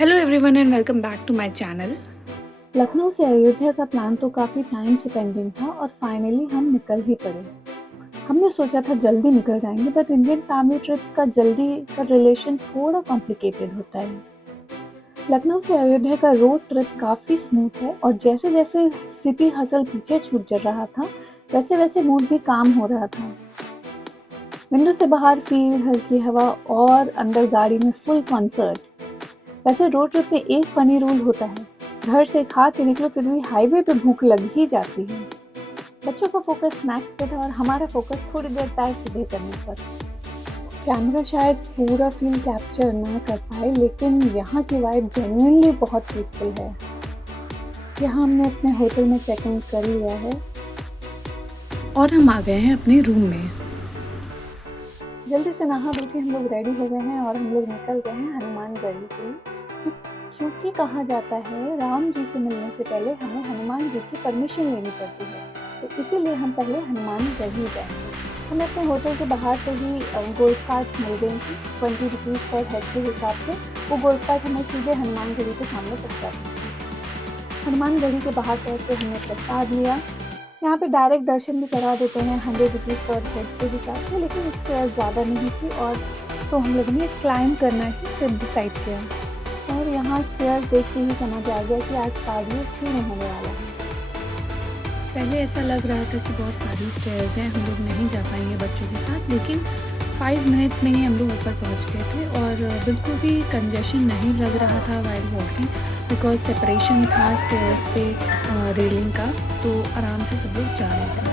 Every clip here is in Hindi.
Hello everyone and welcome back to my channel. Lucknow से अयोध्या का प्लान तो काफ़ी टाइम से पेंडिंग था और फाइनली हम निकल ही पड़े। हमने सोचा था जल्दी निकल जाएंगे, बट इंडियन फैमिली ट्रिप्स का जल्दी का रिलेशन थोड़ा कॉम्प्लिकेटेड होता है। लखनऊ से अयोध्या का रोड ट्रिप काफ़ी स्मूथ है और जैसे जैसे सिटी हसल पीछे छूट जा रहा था, वैसे वैसे मूड भी काम हो रहा था। विंडो से बाहर फील्ड, हल्की हवा और अंदर गाड़ी में फुल कॉन्सर्ट। वैसे रोड ट्रिप में एक फनी रूल होता है, घर से खा के निकलो फिर भी हाईवे पे भूख लग ही जाती है। बच्चों का फोकस स्नैक्स पे था और हमारा फोकस थोड़ी देर पैर सीधे करने पर। कैमरा शायद पूरा फील कैप्चर ना कर पाए, लेकिन यहाँ की वाइब जेन्युइनली बहुत पीसफुल है। यहाँ हमने अपने होटल में चेक इन कर लिया है और हम आ गए हैं अपने रूम में। जल्दी से नहा धो के हम लोग रेडी हो गए हैं और हम लोग निकल गए हैं हनुमान गढ़ी के लिए। क्योंकि कहा जाता है राम जी से मिलने से पहले हमें हनुमान जी की परमिशन लेनी पड़ती है, तो इसीलिए हम पहले हनुमान गढ़ी जाएंगे। हमें अपने होटल के बाहर से ही गोल्फ कार्ट्स मिल गई थी 20 रुपीज़ पर हेड के हिसाब से। वो गोल्फ कार्ट हमें सीधे हनुमान गढ़ी के सामने पहुँचाती थी। हनुमान गढ़ी के बाहर पहुँच के हमने प्रसाद लिया। यहाँ पे डायरेक्ट दर्शन भी करा देते हैं 100 रुपीज़ पर हेड के हिसाब से, लेकिन स्टेयर्स ज़्यादा नहीं थी और तो हम लोगों ने क्लाइंब करना ही फिर डिसाइड किया। और यहाँ स्टेयर्स देख के ही समझ आ गया कि आज कार्डियो शुरू होने वाला है। पहले ऐसा लग रहा था कि बहुत सारी स्टेयर्स हैं, हम लोग नहीं जा पाएंगे बच्चों के साथ, लेकिन 5 मिनट्स में ही हम लोग ऊपर पहुंच गए थे और बिल्कुल भी कंजेशन नहीं लग रहा था वाइल वॉकिंग, बिकॉज सेपरेशन था स्टेयर्स पे रेलिंग का, तो आराम से सब लोग जा रहे थे।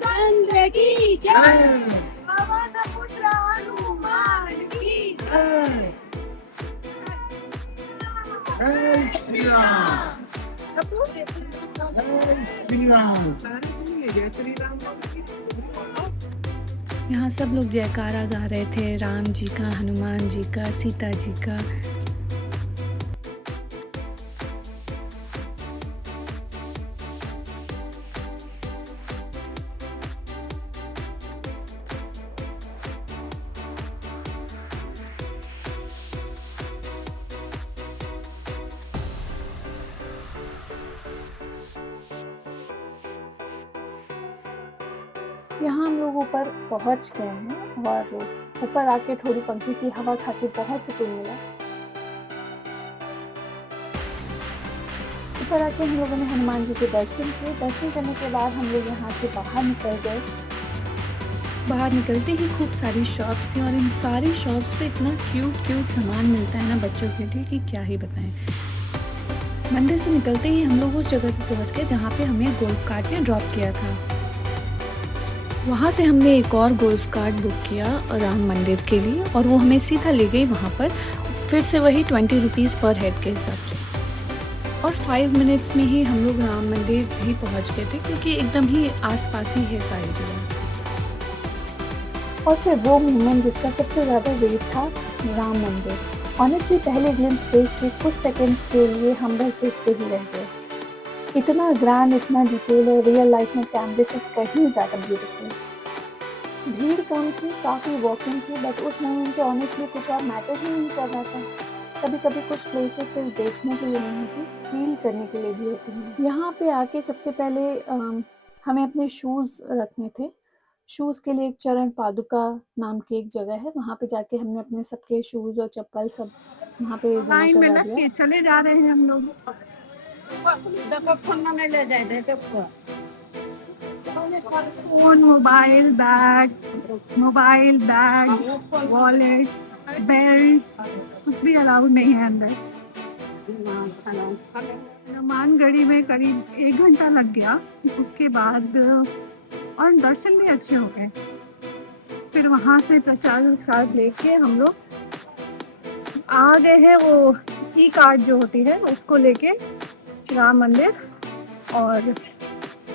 चंद्र की जय, पवन पुत्र हनुमान की जय, जय श्री राम, जय श्री राम। यहाँ सब लोग जयकारा गा रहे थे, राम जी का, हनुमान जी का, सीता जी का। यहाँ हम लोग ऊपर पहुँच गए हैं और ऊपर आके थोड़ी पंखे की हवा खा के बहुत सुकून मिला। ऊपर आके हम लोगों ने हनुमान जी के दर्शन किए। दर्शन करने के बाद हम लोग यहाँ से बाहर निकल गए। बाहर निकलते ही खूब सारी शॉप्स थी और इन सारी शॉप्स पे इतना क्यूट सामान मिलता है ना बच्चों के लिए कि क्या ही बताएं। मंदिर से निकलते ही हम लोग उस जगह पे पहुंच गए जहाँ पे हमें गोल्फ कार्ट ने ड्रॉप किया था। वहाँ से हमने एक और गोल्फ कार्ट बुक किया राम मंदिर के लिए और वो हमें सीधा ले गई वहाँ पर, फिर से वही 20 रुपीज़ पर हेड के हिसाब से। और 5 मिनट्स में ही हम लोग राम मंदिर भी पहुँच गए थे, क्योंकि एकदम ही आसपास ही है सारी जगह। और फिर वो मोमेंट जिसका सबसे ज़्यादा वेट था, राम मंदिर। ऑनेस्टली पहले ग्लिम्स देख के कुछ सेकंड्स के लिए हम बस देखते ही रह गए। इतना ग्रैंड, इतना डिटेल है, रियल लाइफ में कैमरे से कहीं ज़्यादा ब्यूटीफुल। भीड़ कम थी, काफ़ी वॉकिंग थी, बट उस मोमेंट पे ऑनेस्टली कुछ और मैटर ही नहीं कर रहा था। कभी कभी कुछ प्लेसेस सिर्फ देखने के लिए नहीं होती, फील करने के लिए भी होती हैं। यहाँ पे आके सबसे पहले हमें अपने शूज़ रखने थे। शूज़ के लिए एक चरण पादुका नाम की एक जगह है, वहाँ पे जाके हमने अपने सबके शूज़ और चप्पल सब वहाँ पे जमा लाइन में करवा लग दिया। के चले जा रहे हैं हम लोग। देखो फोन में ले जाए थे, देखो phone, mobile bag, wallet, belt, कुछ भी अलाउड नहीं है अंदर। हनुमानगढ़ी में करीब 1 घंटा लग गया। उसके बाद और दर्शन भी अच्छे हो गए। फिर वहाँ से प्रसाद लेके हम लोग आ गए हैं वो ई कार्ड जो होती है उसको लेके राम मंदिर, और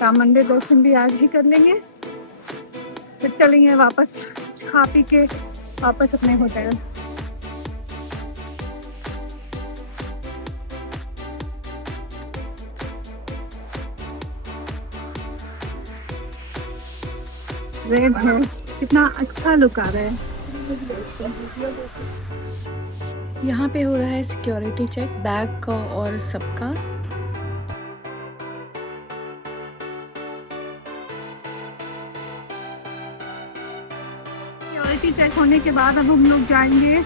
राम मंदिर दर्शन भी आज ही कर लेंगे, फिर चलेंगे वापस खा पी के वापस अपने होटल। रेड है, कितना अच्छा लुक आ रहा है। यहाँ पे हो रहा है सिक्योरिटी चेक बैग का और सबका। सिक्योरिटी चेक होने के बाद अब हम लोग जाएंगे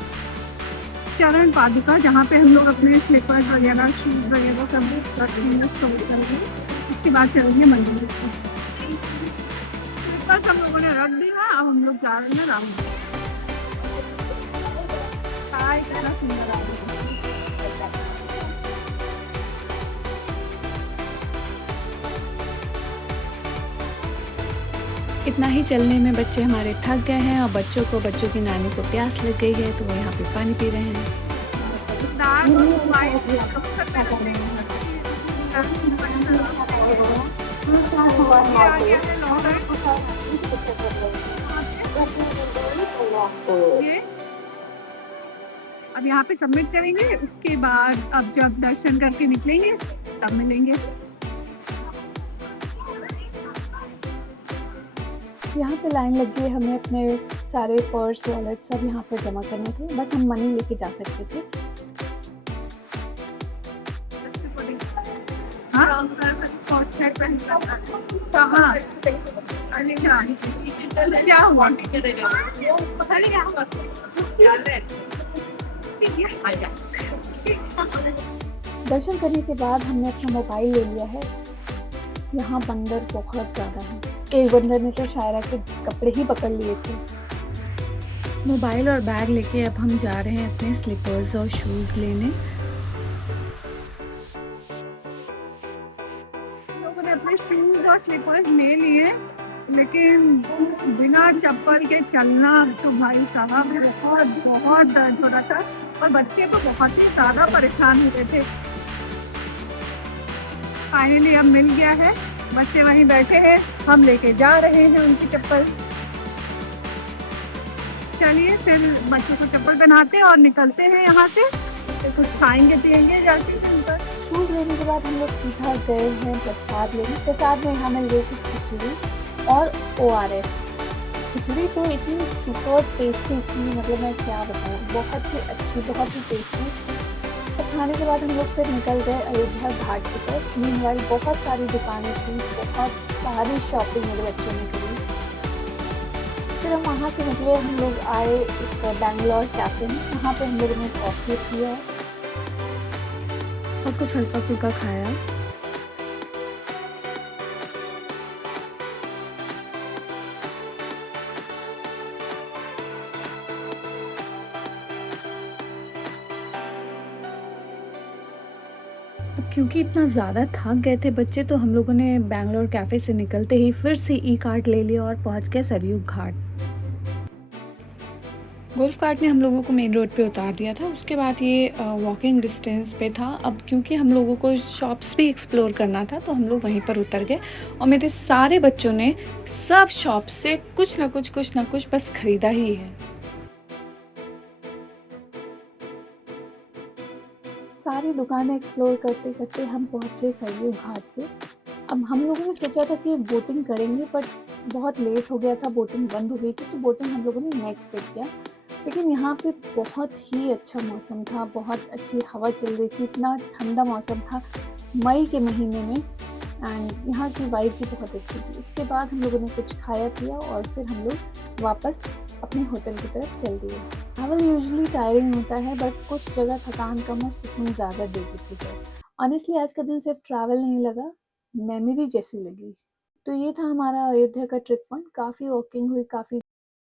चरण पादुका, जहाँ पे हम लोग अपने स्लीपर्स वगैरह, शूज वगैरह सब रखेंगे, स्टोर करेंगे। उसके बाद चलेंगे मंदिर को। स्लीपर्स हम लोगों ने रख दिया, अब हम लोग जा रहे हैं राम मंदिर। हाय, कितना सुंदर आ रहा है। इतना ही चलने में बच्चे हमारे थक गए हैं और बच्चों की नानी को प्यास लग गई है, तो वो यहाँ पे पानी पी रहे हैं। दाल और वाइट सब पे रख देंगे। ये आगे है लॉन्ग ये अब यहाँ पे सबमिट करेंगे। उसके बाद अब जब दर्शन करके निकलेंगे तब मिलेंगे। यहाँ पे लाइन लग गई है, हमें अपने सारे पर्स वॉलेट सब यहाँ पे जमा करने थे, बस हम मनी लेके जा सकते थे। हाँ? कहाँ? अच्छा, क्या हुआ? अरे दर्शन करने के बाद हमने अपना मोबाइल ले लिया है। यहाँ बंदर बहुत ज़्यादा हैं। एक बंदर ने तो शायरा के कपड़े ही पकड़ लिए थे। मोबाइल और बैग लेके अब हम जा रहे हैं अपने स्लीपर्स और शूज़ लेने। लोगों ने अपने शूज और स्लीपर्स ले लिए, लेकिन बिना चप्पल के चलना तो भाई साहब बहुत बहुत दर्द हो रहा था, और बच्चे तो बहुत ही ज़्यादा परेशान हो रहे थे। फाइनली अब मिल गया है, बच्चे वहीं बैठे हैं, हम लेके जा रहे हैं उनकी चप्पल। चलिए फिर बच्चों को चप्पल पहनाते हैं और निकलते हैं यहाँ से। फिर कुछ खाएंगे पिएंगे जाके कहीं पर। शूज़ लेने के बाद हम लोग सीधा गए हैं प्रसाद लेने। प्रसाद में हमें मिल गई थी खिचड़ी और ORS। खिचड़ी तो इतनी सुपर टेस्टी थी, मतलब मैं क्या बताऊँ, बहुत ही अच्छी, बहुत ही टेस्टी। तो खाने के बाद हम लोग फिर निकल गए अयोध्या घाट की तरफ। मीनवाइल बहुत सारी दुकानें थी, बहुत सारी शॉपिंग मेरे बच्चों ने करी। फिर हम वहाँ से निकले, हम लोग आए एक बैंगलोर कैफ़े में, वहाँ पे हम लोगों ने कॉफ़ी पिया और कुछ हल्का फुल्का खाया। अब क्योंकि इतना ज़्यादा थक गए थे बच्चे, तो हम लोगों ने बैंगलोर कैफ़े से निकलते ही फिर से ई कार्ट ले लिया और पहुंच गए सरयू घाट। गोल्फ कार्ट ने हम लोगों को मेन रोड पे उतार दिया था। उसके बाद ये वॉकिंग डिस्टेंस पे था। अब क्योंकि हम लोगों को शॉप्स भी एक्सप्लोर करना था, तो हम लोग वहीं पर उतर गए और मेरे सारे बच्चों ने सब शॉप से कुछ ना कुछ बस ख़रीदा ही है। सारी दुकानें एक्सप्लोर करते करते हम पहुँचे सरयू घाट पे। अब हम लोगों ने सोचा था कि बोटिंग करेंगे, बट बहुत लेट हो गया था, बोटिंग बंद हो गई थी, तो बोटिंग हम लोगों ने नेक्स्ट डे किया। लेकिन यहाँ पे बहुत ही अच्छा मौसम था, बहुत अच्छी हवा चल रही थी, इतना ठंडा मौसम था मई के महीने में, एंड यहाँ की वाइब्स भी बहुत अच्छी थी। उसके बाद हम लोगों ने कुछ खाया पिया और फिर हम लोग वापस अपने होटल की तरफ चल दिए। ट्रैवल यूजुअली टायरिंग होता है, बट कुछ जगह थकान कम और सुकून ज़्यादा दे देती है। ऑनेस्टली आज का दिन सिर्फ ट्रैवल नहीं लगा, मेमोरी जैसी लगी। तो ये था हमारा अयोध्या का ट्रिप 1। काफ़ी वॉकिंग हुई, काफ़ी